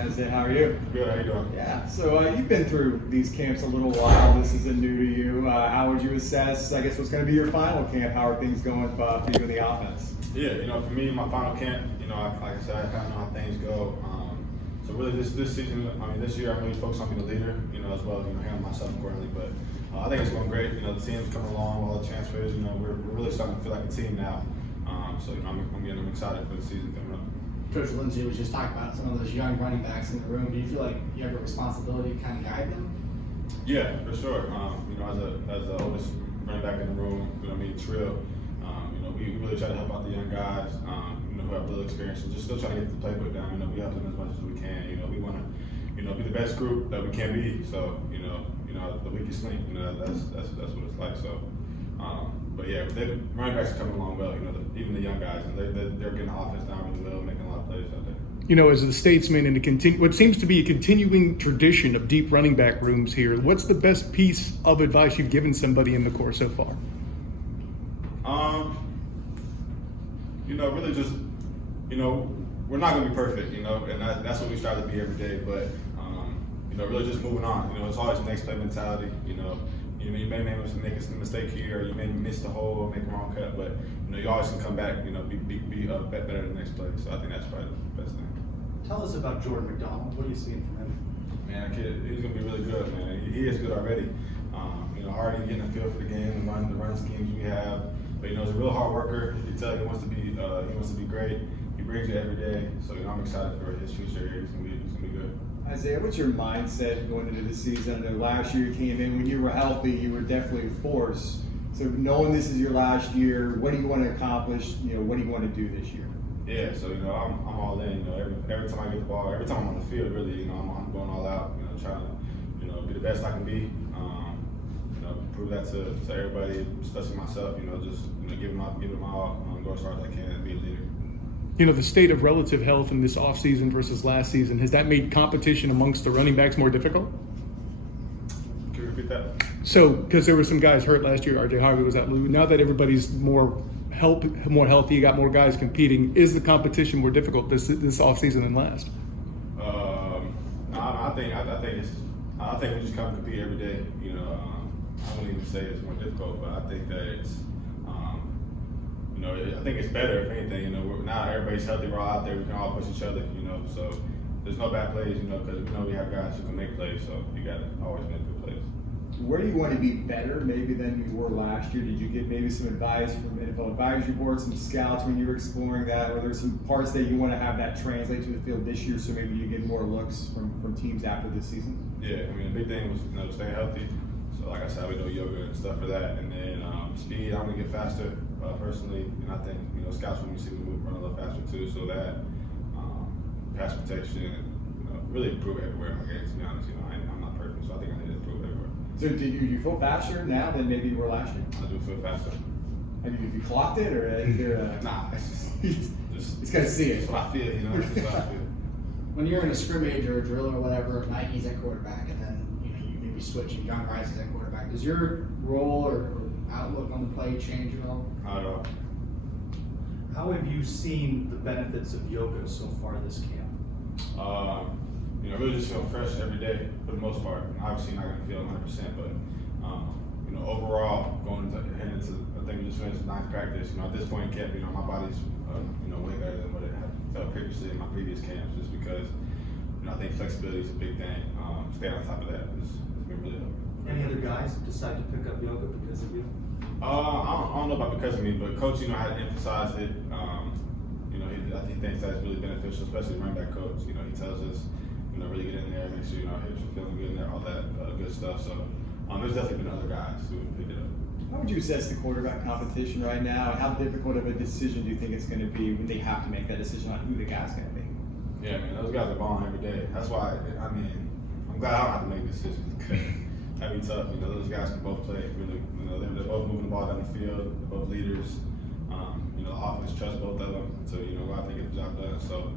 Isaiah, how are you? Good, how you doing? Yeah, so you've been through these camps a little while. This isn't new to you. How would you assess, I guess, what's going to be your final camp? How are things going for you in the offense? Yeah, for me, my final camp, like I said, I kind of know how things go. So really this season, this year, I'm really focused on being a leader, as well as, handling myself accordingly. But I think it's going great. The team's coming along, all the transfers, we're really starting to feel like a team now. So, I'm excited for the season coming up. Coach Lindsay was just talking about some of those young running backs in the room. Do you feel like you have a responsibility to kind of guide them? Yeah, for sure. As the oldest running back in the room, Trill, we really try to help out the young guys, who have little experience and just still trying to get the playbook down. We help them as much as we can. We want to, be the best group that we can be. So, the weakest link, that's what it's like. So, but yeah, the running backs are coming along well. Even the young guys, and they're getting the offense down really well, making a lot of plays out there. As the statesman and what seems to be a continuing tradition of deep running back rooms here, what's the best piece of advice you've given somebody in the course so far? Really just, we're not going to be perfect, and that's what we strive to be every day. But, really just moving on. It's always next play mentality. You may make a mistake here, or you may miss the hole or make a wrong cut, but you always can come back. Be better the next play. So I think that's probably the best thing. Tell us about Jordan McDonald. What are you seeing from him? Man, kid, he's gonna be really good, man. He is good already. Already getting a feel for the game, the run schemes we have. But he's a real hard worker. You can tell he wants to be great. He brings it every day. So I'm excited for his future here. He's gonna be good. Isaiah, what's your mindset going into the season? I know last year you came in when you were healthy, you were definitely a force. So knowing this is your last year, what do you want to accomplish? What do you want to do this year? Yeah, so I'm all in. Every time I get the ball, every time I'm on the field, really, I'm going all out. Trying to be the best I can be. Prove that to everybody, especially myself. Just give them my all, go as far as I can, and be a leader. The state of relative health in this offseason versus last season, has that made competition amongst the running backs more difficult? Can you repeat that? So, because there were some guys hurt last year, RJ Harvey was at Lou. Now that everybody's more healthy, you got more guys competing, is the competition more difficult this offseason than last? I think we just come compete every day. I wouldn't even say it's more difficult, but I think that it's, I think it's better if anything. Now everybody's healthy, we're all out there, we can all push each other. So there's no bad plays, because we have guys who can make plays, so you got to always make good plays. Where do you want to be better maybe than you were last year? Did you get maybe some advice from NFL advisory boards, some scouts when you were exploring that? Or there's some parts that you want to have that translate to the field this year so maybe you get more looks from teams after this season? Yeah, the big thing was staying healthy. So like I said, we do yoga and stuff for that. And then speed, I'm going to get faster personally. And I think, scouts want me to see me run a little faster too. So that pass protection, really improve everywhere in my game, to be honest. I'm not perfect, so I think I need to improve everywhere. So do you feel faster now than maybe you were last year? I do feel faster. Have you clocked it, or is there a... Nah, it's just gotta see it. That's what I feel, It's just what I feel. When you're in a scrimmage or a drill or whatever, Nike's at quarterback, and then you maybe switch and John Rice is at quarterback. Does your role or outlook on the play change at all? Not at all. How have you seen the benefits of yoga so far this camp? Really just feeling fresh every day for the most part. Obviously not gonna feel 100%, but overall heading into I think we just finished the 9th practice. At this point in camp, my body's way better than what it had felt previously in my previous camps, just because I think flexibility is a big thing. Staying on top of that has been really helpful. Any other guys decide to pick up yoga because of you? I don't know about because of me, but coach, had emphasized it. I think thinks that's really beneficial, especially running back coach. He tells us, really get in there, make sure our hips are feeling good in there, all that good stuff. So there's definitely been other guys who picked it up. How would you assess the quarterback competition right now? How difficult of a decision do you think it's going to be when they have to make that decision on who the guy's going to be? Yeah, those guys are balling every day. That's why, I'm glad I don't have to make decisions. That'd be tough. Those guys can both play. Really, they're both moving the ball down the field. They're both leaders. The offense trusts both of them to go out there and get the job done. So,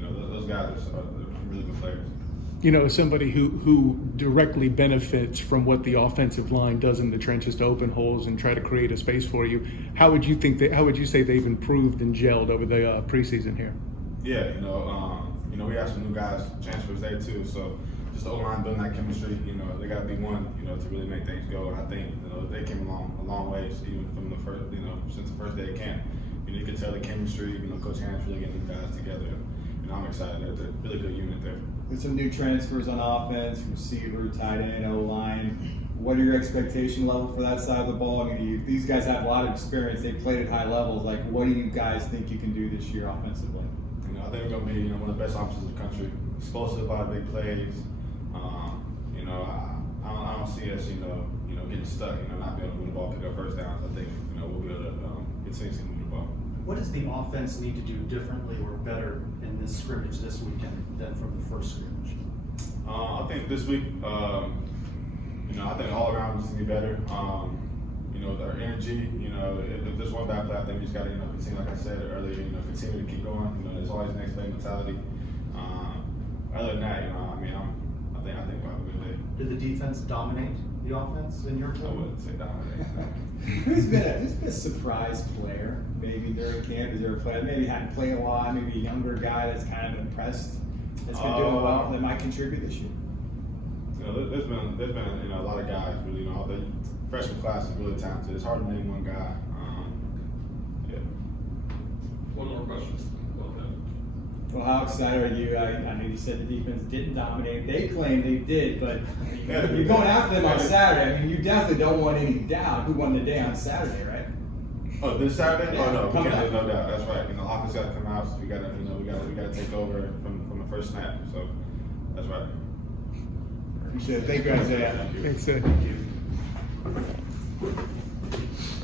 those guys are really good players. Somebody who directly benefits from what the offensive line does in the trenches to open holes and try to create a space for you. How would you say they've improved and gelled over the preseason here? Yeah, we have some new guys, transfers there too. So just the O-line building that chemistry, you know, they got to be one, you know, to really make things go. And I think, you know, they came a long ways, even from the first, you know, since the first day of camp. You know, you can tell the chemistry, you know, Coach Ham's really getting these guys together. And I'm excited. They're a really good unit there. There's some new transfers on offense, receiver, tight end, O-line. What are your expectation level for that side of the ball? I mean, these guys have a lot of experience. They played at high levels. Like, what do you guys think you can do this year offensively? You know, I think we're going to be, you know, one of the best offenses in the country. Explosive, a lot of big plays. You know, I don't see us, you know, getting stuck. You know, not being able to move the ball, pick up first downs. I think, you know, we'll be able to continue to move the ball. What does the offense need to do differently or better in this scrimmage this weekend than from the first scrimmage? I think this week, you know, I think all around just to be better. You know, our energy. You know, if there's one bad play, I think we just got to, you know, continue, like I said earlier. You know, continue to keep going. You know, there's always next play mentality. Other than that, you know, I mean, I think we'll have a good day. Did the defense dominate the offense in your I opinion? wouldn't say dominate. Who's been a surprise player maybe during camp? Is there a player maybe hadn't played a lot, maybe a younger guy that's kind of impressed, that's been doing well, that might contribute this year? You know, there's been you know, a lot of guys really, you know, the freshman class is really talented. It's hard to name one guy. Yeah. One more question. Go ahead. Well, how excited are you? I know you said the defense didn't dominate. They claim they did, but you're going after them on Saturday. I mean, you definitely don't want any doubt who won the day on Saturday, right? Oh, this Saturday? Yeah, Oh no, we come can't. back. There's no doubt. That's right. You know, offense got to come out. We got to, you know, we got to take over from the first snap. So that's right. Appreciate it. Thank you, Isaiah. Thanks, Thank you.